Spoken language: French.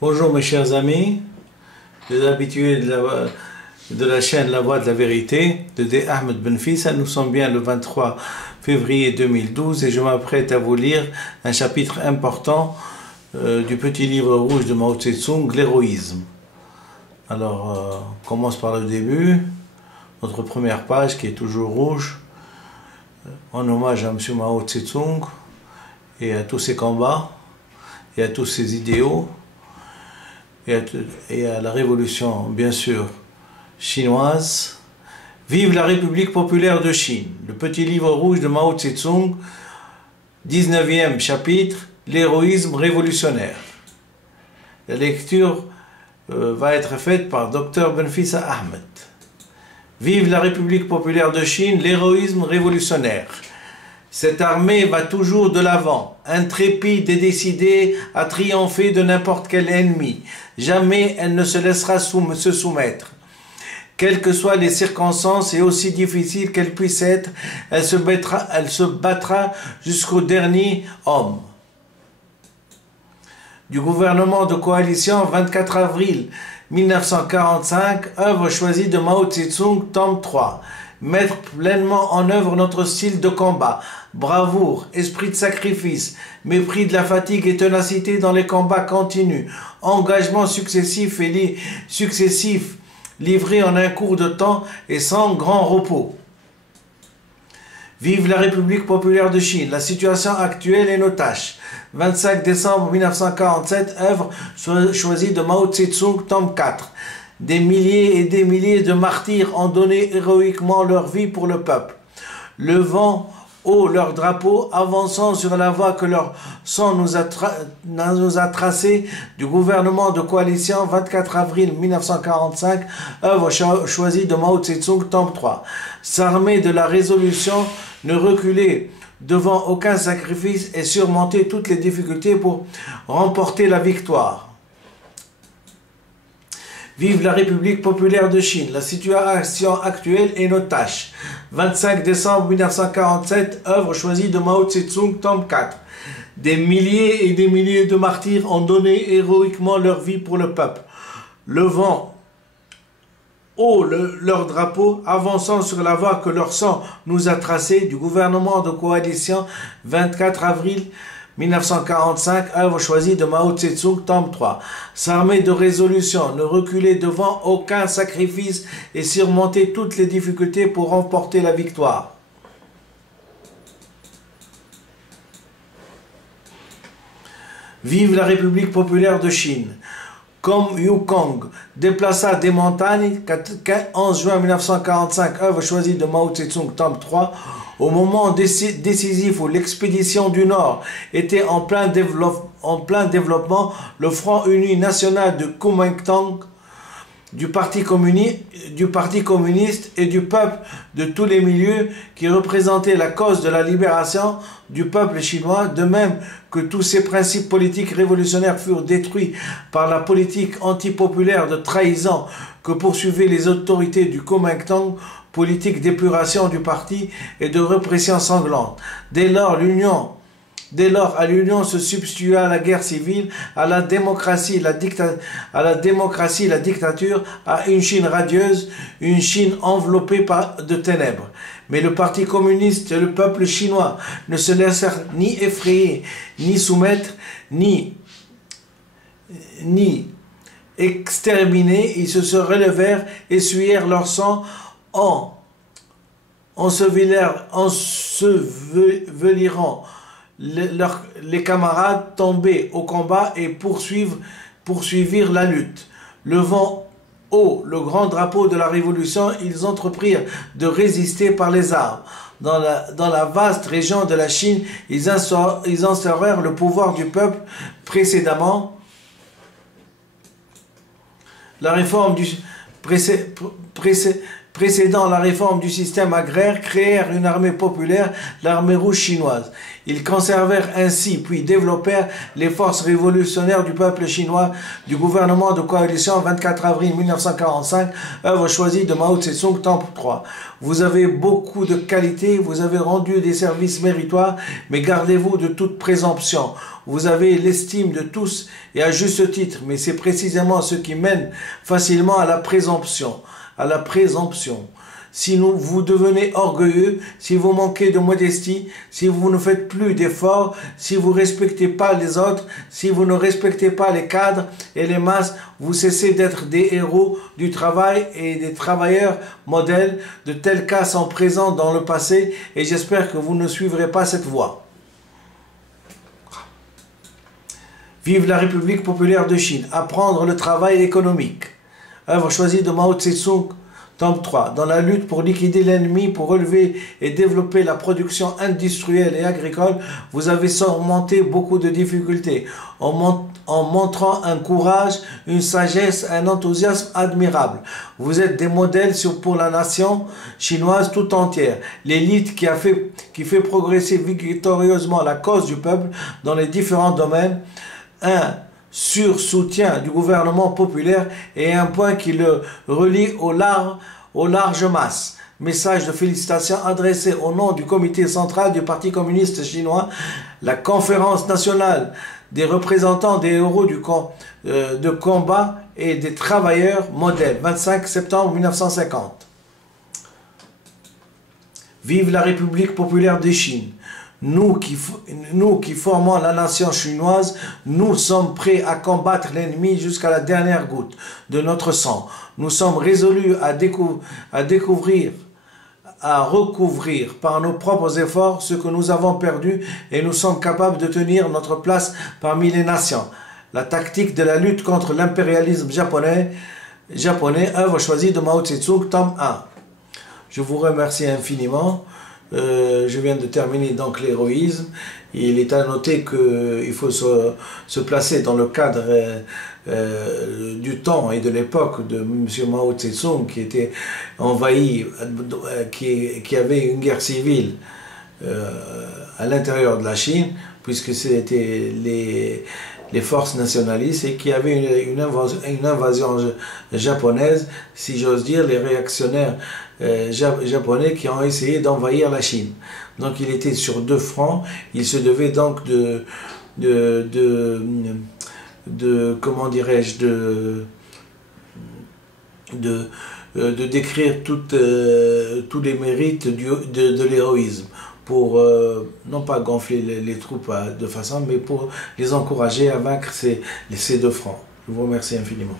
Bonjour mes chers amis, les habitués de la chaîne La Voix de la Vérité de D. Ahmed Benfissa. Nous sommes bien le 23 février 2012 et je m'apprête à vous lire un chapitre important du petit livre rouge de Mao Tse-tung, l'héroïsme. Alors, on commence par le début, notre première page qui est toujours rouge, en hommage à M. Mao Tse-tung et à tous ses combats et à tous ses idéaux. Et à la révolution, bien sûr, chinoise. Vive la République populaire de Chine. Le petit livre rouge de Mao Tse-tung, 19e chapitre, l'héroïsme révolutionnaire. La lecture va être faite par Dr Benfissa Ahmed. Vive la République populaire de Chine, l'héroïsme révolutionnaire. Cette armée va toujours de l'avant, intrépide et décidée à triompher de n'importe quel ennemi. Jamais elle ne se laissera se soumettre. Quelles que soient les circonstances et aussi difficiles qu'elles puissent être, elle se battra jusqu'au dernier homme. Du gouvernement de coalition, 24 avril 1945, œuvre choisie de Mao Tse-tung, tome 3. Mettre pleinement en œuvre notre style de combat, bravoure, esprit de sacrifice, mépris de la fatigue et ténacité dans les combats continus, engagement successif livrés en un court de temps et sans grand repos. Vive la République populaire de Chine, la situation actuelle et nos tâches. 25 décembre 1947, œuvre choisie de Mao Tse-tung, tome 4. Des milliers et des milliers de martyrs ont donné héroïquement leur vie pour le peuple. Levant haut leur drapeau, avançant sur la voie que leur sang nous a tracée, du gouvernement de coalition, 24 avril 1945, œuvre choisie de Mao Tse-tung, tome 3. S'armer de la résolution, ne reculer devant aucun sacrifice et surmonter toutes les difficultés pour remporter la victoire. Vive la République populaire de Chine, la situation actuelle et nos tâches. 25 décembre 1947, œuvre choisie de Mao Tse-tung, tome 4. Des milliers et des milliers de martyrs ont donné héroïquement leur vie pour le peuple. Levant haut leur drapeau, avançant sur la voie que leur sang nous a tracée, du gouvernement de coalition, 24 avril 1945, œuvre choisie de Mao Tse-tung, tome 3. S'armer de résolution, ne reculer devant aucun sacrifice et surmonter toutes les difficultés pour remporter la victoire. Vive la République populaire de Chine. Comme Yukong déplaça des montagnes, 11 juin 1945, œuvre choisie de Mao Tse-tung, tome 3, au moment décisif où l'expédition du Nord était en plein développement, le Front uni national de Kuomintang, du Parti communiste et du peuple de tous les milieux qui représentaient la cause de la libération du peuple chinois, de même que tous ces principes politiques révolutionnaires furent détruits par la politique antipopulaire de trahison que poursuivaient les autorités du Kuomintang, politique d'épuration du parti et de répression sanglante. Dès lors, à l'union se substitua la guerre civile, à la démocratie, la dictature, à une Chine radieuse, une Chine enveloppée de ténèbres. Mais le Parti communiste et le peuple chinois ne se laissèrent ni effrayer, ni soumettre, ni exterminer. Ils se relevèrent, essuyèrent leur sang, ensevelirant les camarades tombés au combat et poursuivirent la lutte. Levant haut le grand drapeau de la révolution, ils entreprirent de résister par les armes. Dans la vaste région de la Chine, ils instaurèrent le pouvoir du peuple précédemment. précédant la réforme du système agraire, créèrent une armée populaire, l'armée rouge chinoise. Ils conservèrent ainsi, puis développèrent les forces révolutionnaires du peuple chinois, du gouvernement de coalition 24 avril 1945, œuvre choisie de Mao Tse-tung, tome 3. Vous avez beaucoup de qualités, vous avez rendu des services méritoires, mais gardez-vous de toute présomption. Vous avez l'estime de tous et à juste titre, mais c'est précisément ce qui mène facilement à la présomption. Si vous devenez orgueilleux, si vous manquez de modestie, si vous ne faites plus d'efforts, si vous ne respectez pas les autres, si vous ne respectez pas les cadres et les masses, vous cessez d'être des héros du travail et des travailleurs modèles. De tels cas sont présents dans le passé et j'espère que vous ne suivrez pas cette voie. Vive la République populaire de Chine. Apprendre le travail économique. Œuvre choisie de Mao Tse-tung, tome 3. Dans la lutte pour liquider l'ennemi, pour relever et développer la production industrielle et agricole, vous avez surmonté beaucoup de difficultés en montrant un courage, une sagesse, un enthousiasme admirable. Vous êtes des modèles pour la nation chinoise tout entière. L'élite qui fait progresser victorieusement la cause du peuple dans les différents domaines. Un sur-soutien du gouvernement populaire et un point qui le relie aux larges masses. Message de félicitations adressé au nom du comité central du Parti communiste chinois, la conférence nationale des représentants des héros de combat et des travailleurs modèles, 25 septembre 1950. Vive la République populaire de Chine. Nous qui formons la nation chinoise, nous sommes prêts à combattre l'ennemi jusqu'à la dernière goutte de notre sang. Nous sommes résolus à recouvrir par nos propres efforts ce que nous avons perdu et nous sommes capables de tenir notre place parmi les nations. La tactique de la lutte contre l'impérialisme japonais, œuvre choisie de Mao Tse-tung, tome 1. Je vous remercie infiniment. Je viens de terminer donc l'héroïsme. Il est à noter qu'il faut se placer dans le cadre du temps et de l'époque de M. Mao Tse-tung qui était envahi, qui avait une guerre civile à l'intérieur de la Chine, puisque c'était les forces nationalistes et qui avait une invasion japonaise, si j'ose dire, les réactionnaires japonais qui ont essayé d'envahir la Chine. Donc il était sur deux fronts, il se devait donc comment dirais-je, de décrire tous les mérites de l'héroïsme pour non pas gonfler les troupes de façon, mais pour les encourager à vaincre ces deux fronts. Je vous remercie infiniment.